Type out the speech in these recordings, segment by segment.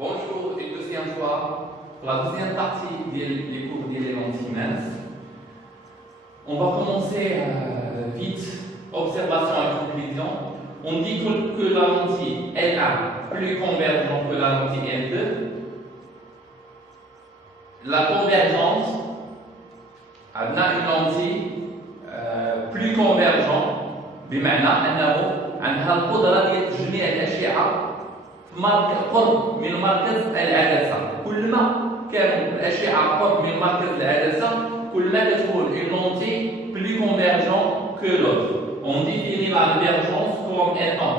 Bonjour et deuxième fois pour la deuxième partie des cours des lentilles minces. On va commencer vite, observation et conclusion. On dit que la lentille L1 plus convergente que la lentille L2. La convergence, on a une lentille plus convergente بمعنى أنه عندها القدرة ديال تجميع الأشعة قرب من مركز العدسة. كل ما كان الأشعة قرب من مركز العدسة كل ما تكون une lentille plus convergente que l'autre. On définit la divergence comme étant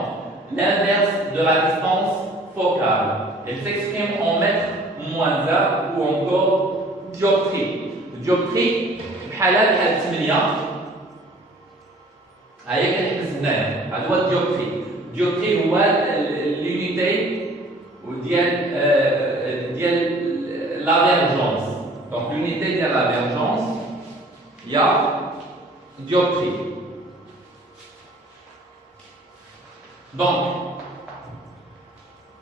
l'inverse de la distance focale. Elle s'exprime en mètres moins 1 ou encore dioptrie. Dioptrie بحال بحال 8 هاي كنحبس هنايا هذا هو الديوبتري. الديوبتري هو l'unité ديال l'avergence. Donc l'unité ديال l'avergence il y a dioptrie. Donc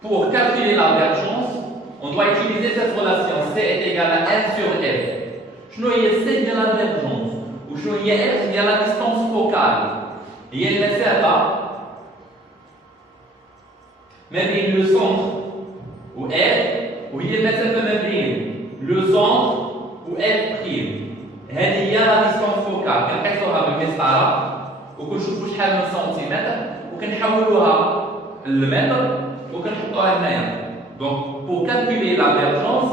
pour calculer l'avergence on doit utiliser cette relation C est égal à 1 sur F. شنو هي C ديال l'avergence وشنو هي F ديال la distance focale؟ هي المسافة ما بين لو سونتر و F وهي المسافة ما بين لو سونتر و F بريم. هذه هي لا ديستونس فوكال كنقيسوها بالمسطرة وكنشوفو شحال من سنتيمتر وكنحولوها للمتر وكنحطوها هنايا. دونك بور كالكولي لافيرجونس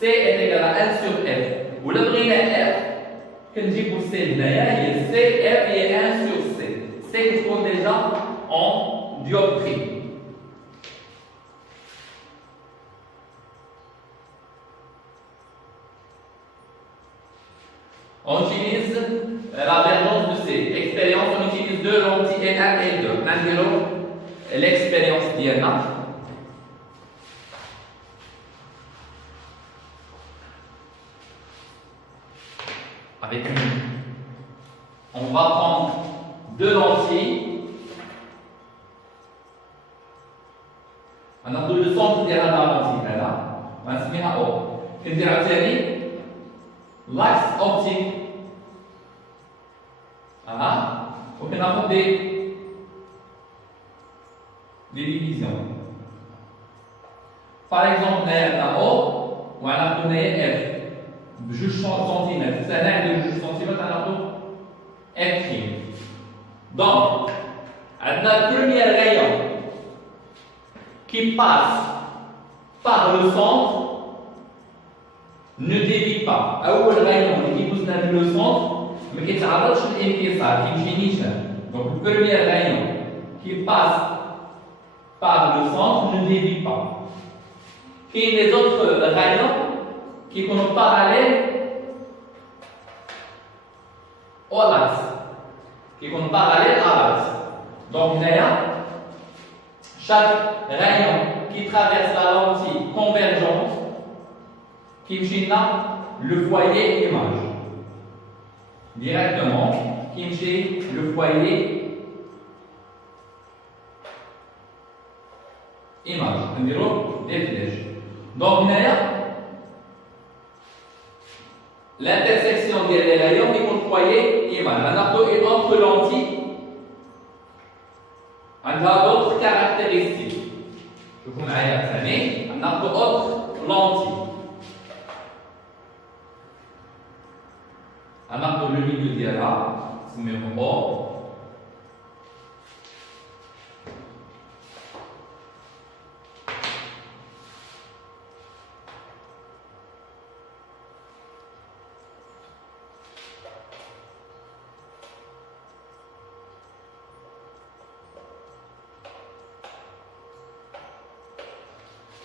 C est égal à 1 sur F. ولا بغينا F كنجيبو C هنايا هي C F هي 1 sur C. C correspond déjà en dioptrie. On utilise la divergence de C. Expérience, on utilise deux lentilles L1 et L2. Nandiro l'expérience d'INA. Avec une. On va prendre deux lentilles. On a le centre de la lentille là. On va se mettre en haut. كندير عاوتاني l'axe optique. Voilà. وكناخذ des divisions. Par exemple, هنا O وغناخذ هنايا F بجوج سنتيمتر. هنا عندي جوج سنتيمتر غناخذ F prime. Donc, on a le premier rayon qui passe par le centre ne dévie pas. أول rayon اللي كيدوز لنا le centre ما كيتعرضش للانكسار كيمشي نيشان. Donc le premier rayon qui passe par le centre ne dévie pas. Et les autres rayons qui sont parallèles au l'axe. Qui sont parallèles à l'axe. Donc, chaque rayon qui traverse la lentille convergente, qui me le foyer image. Directement, qui me le foyer image. On dirait des flèches. Donc, l'intersection des rayons qui sont foyer image. On a une autre lentille. On a d'autres caractéristiques. Je vous mets on a d'autres lentilles. On a le milieu de là, c'est numéro O.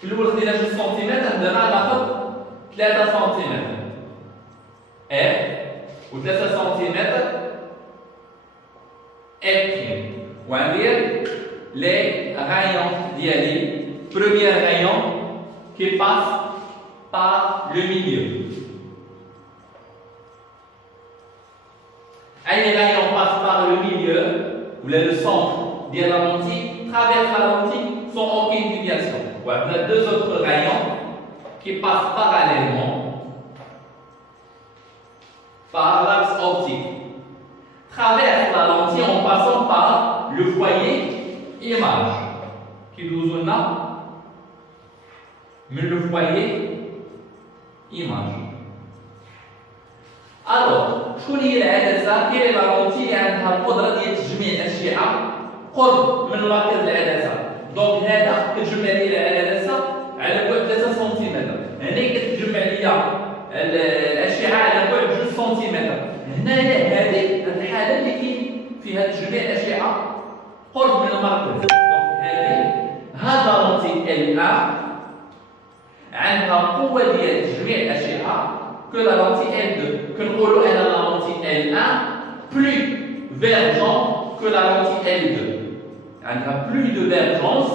في الأول خدينا 2 سنتيمتر دابا ناخذ 3 سنتيمتر F و 3 سنتيمتر F prime. وغندير لي rayons ديالي. Premier rayon qui passe par le milieu. أي rayon passe par le milieu ou le centre de la lentille traverse la lentille sans aucune déviation. On a deux autres rayons qui passent parallèlement par l'axe optique. Traverse la lentille en passant par le foyer image. Qui nous a mais le foyer image. Alors, شكون هي العدسة؟ كاين لا لونتي اللي عندها القدرة ديال تجميع الأشعة قرب من مركز العدسة. دونك هذا كتجمع لي العدسة على بعد 3 سنتيمتر. هنا كتجمع لي الأشعة على بعد 2 سنتيمتر. هنايا هذه الحالة اللي كاين فيها تجميع الأشعة قرب من المركز. دونك هذا لونتي L1 عندها قوة ديال تجميع الأشعة que la lentille L2, que nous elle a la lentille L1 plus vergent que la lentille L2. Elle a plus de vergence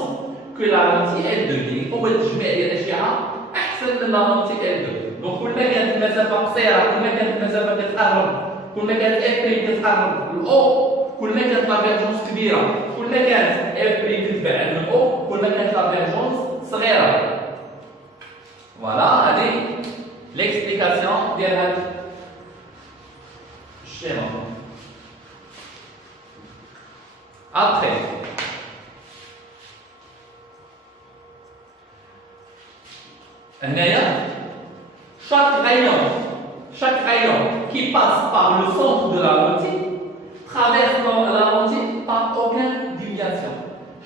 que la lentille L2. يعني قوة تجميع ديال الأشعة أحسن من la lentille L2. donc كل ما كانت المسافة قصيرة، كل ما كانت المسافة كتقرب، كل ما كانت F' كتقرب للأو، كل ما كانت لا فيرجونس كبيرة، كل ما كانت F' كتبعد من الأو، كل ما كانت لا فيرجونس صغيرة. فوالا هذه l'explication de ce schéma. Après, chaque rayon qui passe par le centre de la lentille traverse la lentille par aucune déviation.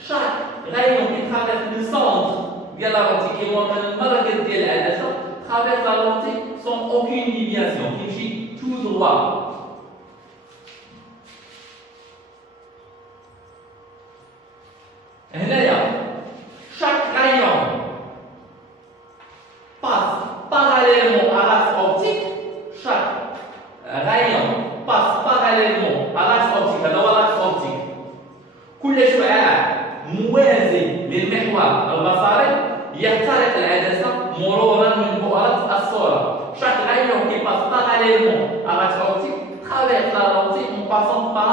Chaque rayon qui traverse le centre de la lentille qui est traverse la lentille sans aucune déviation, qui gît tout droit. Chaque rayon passe parallèlement à l'axe optique. Chaque rayon passe parallèlement à l'axe optique. هذا هو l'axe optique. كل شعاع موازي للمحور البصري يخترق العدسة مرورا من بؤرة الصورة. Chaque rayon qui passe parallèlement à l'axe optique traverse la lentille en passant par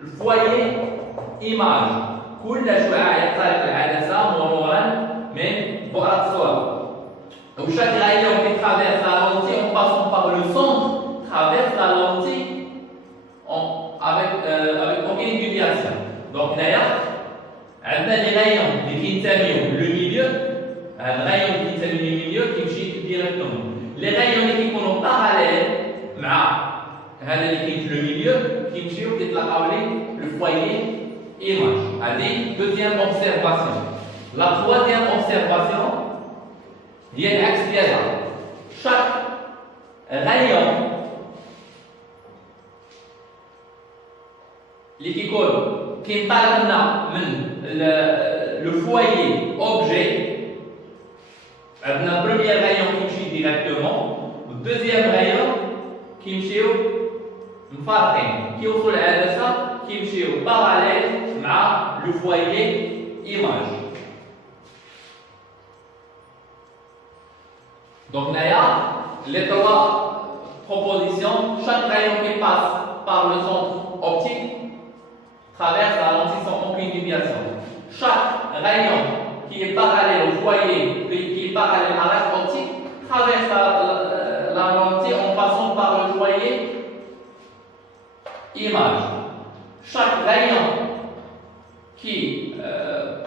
le foyer image. كل شعاع يخترق العدسة مرورا من بؤرة الصورة. Donc chaque rayon qui traverse la lentille en passant par le centre traverse la lentille avec aucune déviation. Donc d'ailleurs, عندنا les rayons اللي كينتميو le milieu. الرايون اللي كينتمي للميليو كيمشي ديريكتومون. لي رايون اللي كيكونوا باراليل مع هذا اللي كاين في لو ميليو كيمشيو كيتلاقاو لي لو فوايي ايماج. هذه دوزيام اوبسيرفاسيون. لا تروازيام اوبسيرفاسيون هي العكس ديالها. شاك رايون اللي كيكون كينطلق لنا من لو فوايي اوبجي. عندنا premier rayon qui يمشي directement والدوزيام rayon كيمشيو مفارقين كيوصلوا للعدسة كيمشيو باراليل مع لو فوايي ايماج. Donc هنايا les trois propositions, chaque rayon qui passe par le centre optique traverse la lentille sans aucune déviation. Chaque rayon qui est parallèle au foyer, qui est parallèle à l'axe optique, traverse la lentille en passant par le foyer image. Chaque rayon qui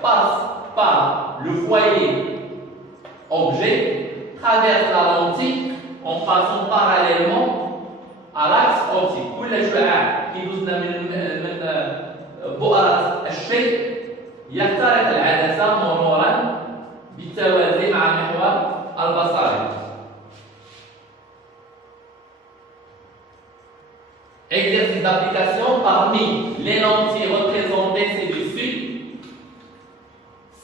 passe par le foyer objet traverse la lentille en passant parallèlement à l'axe optique. كل شعاع كيدوزنا من بؤرة الشيء يخترق العدسة مرورا بالتوازي مع المحور البصري. Exercice d'application parmi les lentilles représentées ci-dessus,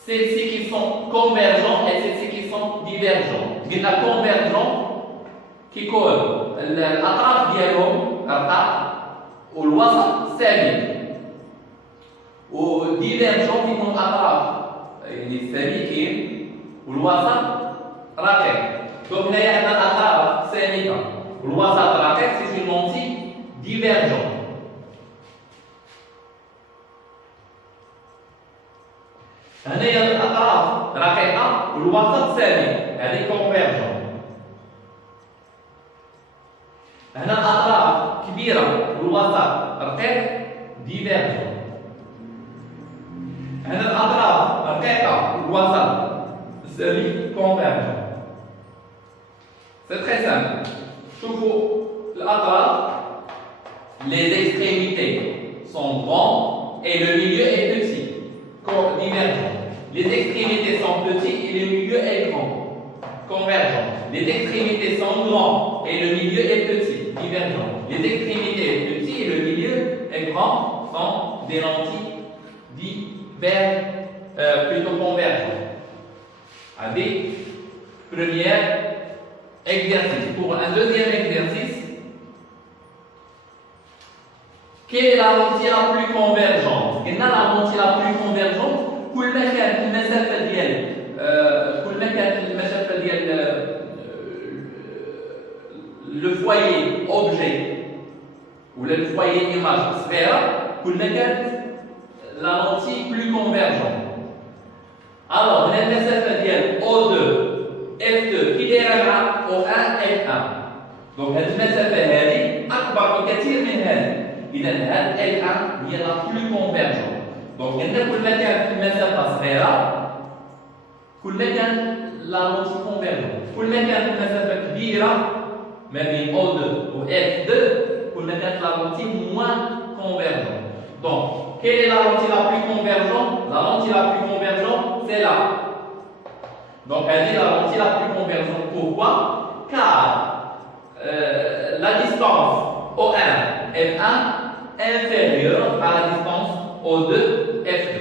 celles-ci qui sont convergentes et celles-ci qui sont divergentes. قلنا convergent كيكون الأطراف ديالهم رقاق والوسط ثابت. وديفيرجون كيكون الاطراف يعني سالكين والوسط رقيق. دونك هنايا عندنا الاطراف سالكه والوسط رقيق. سي اون لونتي ديفيرجون. هنايا الاطراف رقيقة والوسط سالب، هذه كونفيرجون. هنا الأطراف كبيرة والوسط رقيق، ديفيرجون. هنا الأطراف رقيقة والوسط سالب، كونفيرجون. C'est très simple. شوفوا الأطراف، les extrémités sont grandes et le milieu est petit. Divergent. Les extrémités sont petites et le milieu est grand. Convergent. Les extrémités sont grandes et le milieu est petit. Divergent. Les extrémités sont petites et le milieu est grand sont des lentilles plutôt convergentes. Allez, premier exercice. Pour un deuxième exercice, quelle est la lentille la plus convergente؟ قلنا la lentille la plus convergente كل ما كانت المسافة ديال le foyer objet ولا le foyer image صغيرة كل ما كانت la lentille plus convergente. Alors هنا المسافة ديال O2 F2 كي دايرة مع O1 F1. دونك هذه المسافة هذه أكبر بكثير من هذه. إذا هذه L1 هي la plus convergente. دونك عندنا كل ما كانت المسافة صغيرة كل ما كان لا لونتي كونفيرجون، كل ما كانت المسافة كبيرة ما بين O2 و F2 كل ما كانت لا لونتي moins convergente. Donc, quelle est la lentille la plus convergente? La lentille la plus convergente, c'est là. Donc, elle est la lentille la plus convergente. Pourquoi? Car la distance O1 F1 inférieure à la distance O2 F2.